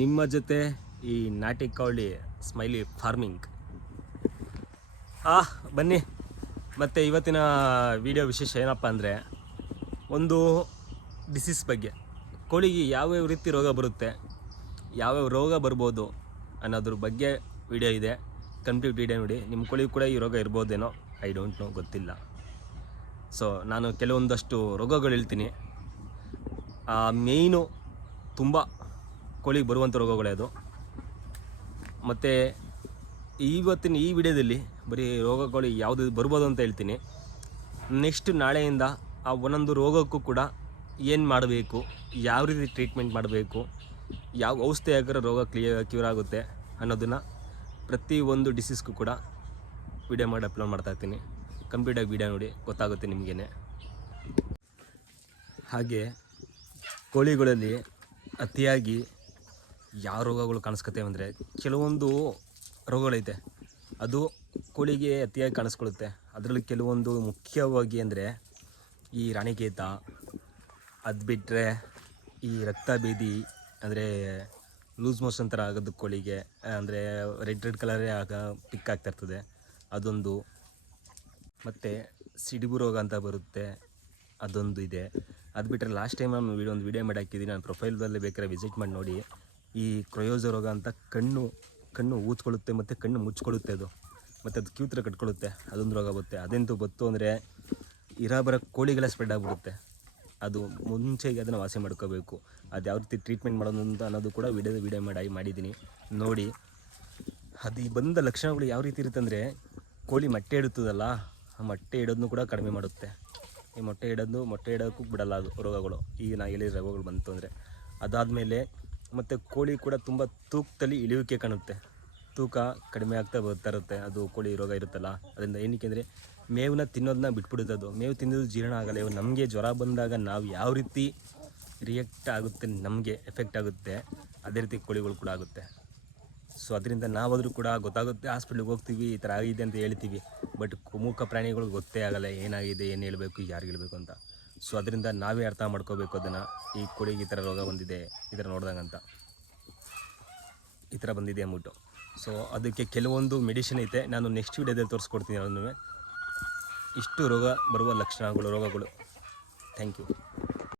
ನಿಮ್ಮ ಜೊತೆ ಈ ನಾಟಿ ಕೋಳಿ ಸ್ಮೈಲಿ ಫಾರ್ಮಿಂಗ್. ಬನ್ನಿ. ಮತ್ತು ಇವತ್ತಿನ ವಿಡಿಯೋ ವಿಶೇಷ ಏನಪ್ಪ ಅಂದರೆ, ಒಂದು ಡಿಸೀಸ್ ಬಗ್ಗೆ, ಕೋಳಿಗೆ ಯಾವ್ಯಾವ ರೀತಿ ರೋಗ ಬರುತ್ತೆ, ಯಾವ್ಯಾವ ರೋಗ ಬರ್ಬೋದು ಅನ್ನೋದ್ರ ಬಗ್ಗೆ ವಿಡಿಯೋ ಇದೆ. ಕಂಪ್ಲೀಟ್ ವಿಡಿಯೋ ನೋಡಿ. ನಿಮ್ಮ ಕೋಳಿಗೆ ಕೂಡ ಈ ರೋಗ ಇರ್ಬೋದೇನೋ, ಐ ಡೋಂಟ್ ನೋ, ಗೊತ್ತಿಲ್ಲ. ಸೊ ನಾನು ಕೆಲವೊಂದಷ್ಟು ರೋಗಗಳು ಹೇಳ್ತೀನಿ. ಮೇಯ್ನು ತುಂಬ ಕೋಳಿಗೆ ಬರುವಂಥ ರೋಗಗಳೇ ಅದು. ಮತ್ತು ಇವತ್ತಿನ ಈ ವಿಡಿಯೋದಲ್ಲಿ ಬರೀ ರೋಗಗಳು ಯಾವುದು ಬರ್ಬೋದು ಅಂತ ಹೇಳ್ತೀನಿ. ನೆಕ್ಸ್ಟ್ ನಾಳೆಯಿಂದ ಆ ಒಂದೊಂದು ರೋಗಕ್ಕೂ ಕೂಡ ಏನು ಮಾಡಬೇಕು, ಯಾವ ರೀತಿ ಟ್ರೀಟ್ಮೆಂಟ್ ಮಾಡಬೇಕು, ಯಾವ ಔಷಧಿ ಹಾಕಿದ್ರೆ ರೋಗ ಕ್ಯೂರ್ ಆಗುತ್ತೆ ಅನ್ನೋದನ್ನು ಪ್ರತಿಯೊಂದು ಡಿಸೀಸ್ಗೂ ಕೂಡ ವಿಡಿಯೋ ಮಾಡಿ ಅಪ್ಲೋಡ್ ಮಾಡ್ತಾಯಿರ್ತೀನಿ. ಕಂಪ್ಲೀಟಾಗಿ ವಿಡಿಯೋ ನೋಡಿ, ಗೊತ್ತಾಗುತ್ತೆ ನಿಮಗೇನೆ. ಹಾಗೆ ಕೋಳಿಗಳಲ್ಲಿ ಅತಿಯಾಗಿ ಯಾವ ರೋಗಗಳು ಕಾಣಿಸ್ಕೊತೇವೆ ಅಂದರೆ, ಕೆಲವೊಂದು ರೋಗಗಳೈತೆ ಅದು ಕೋಳಿಗೆ ಅತಿಯಾಗಿ ಕಾಣಿಸ್ಕೊಳ್ಳುತ್ತೆ. ಅದರಲ್ಲಿ ಕೆಲವೊಂದು ಮುಖ್ಯವಾಗಿ ಅಂದರೆ ಈ ರಾಣಿಕೇತ, ಅದು ಬಿಟ್ಟರೆ ಈ ರಕ್ತ ಭೇದಿ ಅಂದರೆ ಲೂಸ್ ಮೋಷನ್ ಥರ ಆಗೋದು ಕೋಳಿಗೆ, ಅಂದರೆ ರೆಡ್ ಕಲರೇ ಪಿಕ್ ಆಗ್ತಾಯಿರ್ತದೆ, ಅದೊಂದು. ಮತ್ತು ಸಿಡಿಬು ರೋಗ ಅಂತ ಬರುತ್ತೆ, ಅದೊಂದು ಇದೆ. ಅದು ಬಿಟ್ಟರೆ ಲಾಸ್ಟ್ ಟೈಮ್ ನಾನು ಒಂದು ವಿಡಿಯೋ ಮಾಡಿ ಹಾಕಿದ್ದೀನಿ, ನಾನು ಪ್ರೊಫೈಲ್ದಲ್ಲಿ ಬೇಕಾದ್ರೆ ವಿಸಿಟ್ ಮಾಡಿ ನೋಡಿ. ಈ ಕ್ರಯೋಜ ರೋಗ ಅಂತ ಕಣ್ಣು ಊದ್ಕೊಳ್ಳುತ್ತೆ ಮತ್ತು ಕಣ್ಣು ಮುಚ್ಕೊಳ್ಳುತ್ತೆ ಅದು, ಮತ್ತು ಅದು ಕ್ಯೂತ್ರ ಕಟ್ಕೊಳ್ಳುತ್ತೆ, ಅದೊಂದು ರೋಗ ಬರುತ್ತೆ. ಅದೆಂತೂ ಬತ್ತು ಅಂದರೆ ಬರೋ ಕೋಳಿಗೆಲ್ಲ ಸ್ಪ್ರೆಡ್ ಆಗಿಬಿಡುತ್ತೆ. ಅದು ಮುಂಚೆಗೆ ಅದನ್ನು ವಾಸಿ ಮಾಡ್ಕೋಬೇಕು. ಅದು ಯಾವ ರೀತಿ ಟ್ರೀಟ್ಮೆಂಟ್ ಮಾಡೋದು ಅಂತ ಅನ್ನೋದು ಕೂಡ ವಿಡಿಯೋ ಮಾಡಿದ್ದೀನಿ ನೋಡಿ. ಅದು ಈ ಬಂದ ಲಕ್ಷಣಗಳು ಯಾವ ರೀತಿ ಇರುತ್ತೆ ಅಂದರೆ, ಕೋಳಿ ಮೊಟ್ಟೆ ಇಡುತ್ತದಲ್ಲ, ಆ ಮೊಟ್ಟೆ ಇಡೋದನ್ನು ಕೂಡ ಕಡಿಮೆ ಮಾಡುತ್ತೆ. ಈ ಮೊಟ್ಟೆ ಇಡೋಕ್ಕೂ ಬಿಡಲ್ಲ ಅದು ರೋಗಗಳು. ಈಗ ನಾ ಹೇಳಿದ ರೋಗಗಳು ಬಂತು ಅಂದರೆ ಅದಾದಮೇಲೆ ಮತ್ತು ಕೋಳಿ ಕೂಡ ತುಂಬ ತೂಕದಲ್ಲಿ ಇಳಿವಿಕೆ ಕಾಣುತ್ತೆ, ತೂಕ ಕಡಿಮೆ ಆಗ್ತಾ ಬರ್ತಾ ಇರುತ್ತೆ. ಅದು ಕೋಳಿ ರೋಗ ಇರುತ್ತಲ್ಲ, ಅದರಿಂದ ಏನಕ್ಕೆ ಅಂದರೆ ಮೇವನ್ನ ತಿನ್ನೋದನ್ನ ಬಿಟ್ಬಿಡುತ್ತೆ. ಅದು ಮೇವು ತಿನ್ನೋದು ಜೀರ್ಣ ಆಗಲ್ಲ. ಇವಾಗ ನಮಗೆ ಜ್ವರ ಬಂದಾಗ ನಾವು ಯಾವ ರೀತಿ ರಿಯಾಕ್ಟ್ ಆಗುತ್ತೆ, ನಮಗೆ ಎಫೆಕ್ಟ್ ಆಗುತ್ತೆ, ಅದೇ ರೀತಿ ಕೋಳಿಗಳು ಕೂಡ ಆಗುತ್ತೆ. ಸೊ ಅದರಿಂದ ನಾವಾದರೂ ಕೂಡ ಗೊತ್ತಾಗುತ್ತೆ, ಹಾಸ್ಪಿಟ್ಲಿಗೆ ಹೋಗ್ತೀವಿ, ಈ ಥರ ಆಗಿದೆ ಅಂತ ಹೇಳ್ತೀವಿ. ಬಟ್ ಮೂಕ ಪ್ರಾಣಿಗಳು ಗೊತ್ತೇ ಆಗಲ್ಲ ಏನಾಗಿದೆ, ಏನು ಹೇಳಬೇಕು, ಯಾರಿಗೆ ಹೇಳಬೇಕು ಅಂತ. ಸೊ ಅದರಿಂದ ನಾವೇ ಅರ್ಥ ಮಾಡ್ಕೋಬೇಕು ಅದನ್ನು. ಈ ಕೋಳಿಗೆ ಈ ಥರ ರೋಗ ಬಂದಿದೆ, ಈ ಥರ ನೋಡ್ದಂಗಂತ ಈ ಥರ ಬಂದಿದೆ ಅಂದ್ಬಿಟ್ಟು. ಸೊ ಅದಕ್ಕೆ ಕೆಲವೊಂದು ಮೆಡಿಸಿನ್ ಐತೆ, ನಾನು ನೆಕ್ಸ್ಟ್ ವಿಡಿಯೋದಲ್ಲಿ ತೋರಿಸ್ಕೊಡ್ತೀನಿ ಅದನ್ನು. ಇಷ್ಟು ರೋಗ ಬರುವ ಲಕ್ಷಣಗಳು, ರೋಗಗಳು. Thank you.